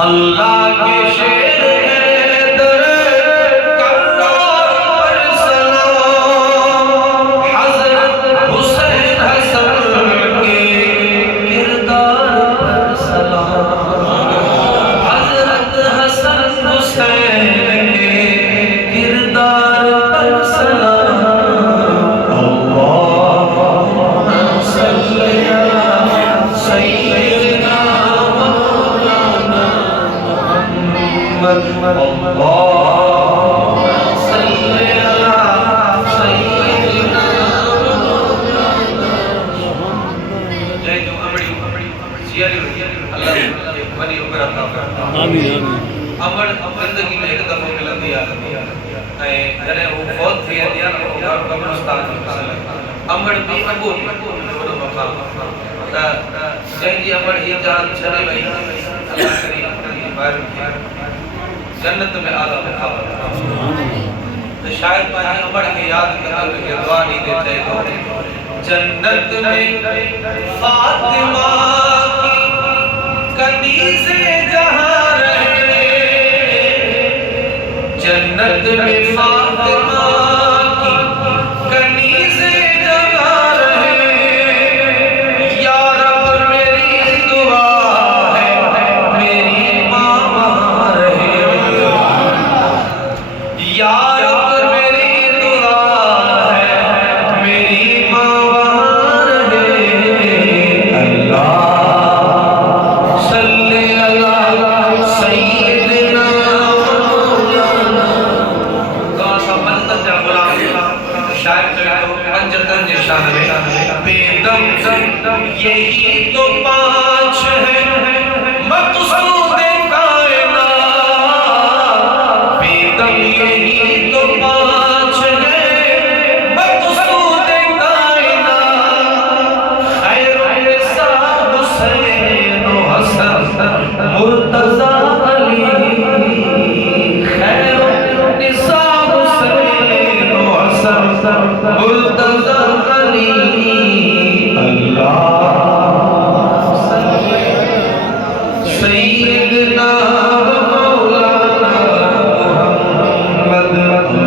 اللہ کے شیر حیدر کرار پر سلام، حضرت حسین حسن کے کردار پر سلام، حضرت حسن حسین کے کردار پر سلام۔ اللہم صلی علی سیدنا مولانا محمد، اللہم صلی علی سیدنا مولانا محمد۔ جے جو امڑی زیاری اللہ بنی عمر عطا فرمائے۔ آمین آمین۔ امڑ زندگی میں ایک دفعہ ملندی ہے، جنہیں وہ فوت تھی ہے دیا قبرستان میں مثلا امڑ بھی ابو وڈو مقام جن جی امڑ ہی جان چھڑی وئی اللہ کریم باہر جنت میں اعلیٰ مقام تو شاید پانچ امڑ کے یاد کرنے کے دعا نہیں دیتے تو جنت میں فاطمہ کی کنیزیں جہاں رہے، جنت میں فاطمہ کی کنیزیں جہاں رہے، یا رب میری دعا ہے میری ماں وہاں رہے، یا رب میری دعا ہے میری ماں وہاں رہے۔ اللہ صلی علی سیدنا مولانا شاعر کرو پنجتن جشان بیدم یہی تو پانچ ہے مقصود کائنات، بیدم یہی تو پانچ ہے مقصود کائنات، خیر النساء حسین و حسن مرتضی علی، خیر النساء حسین و حسن مرتضی علی۔ اللہ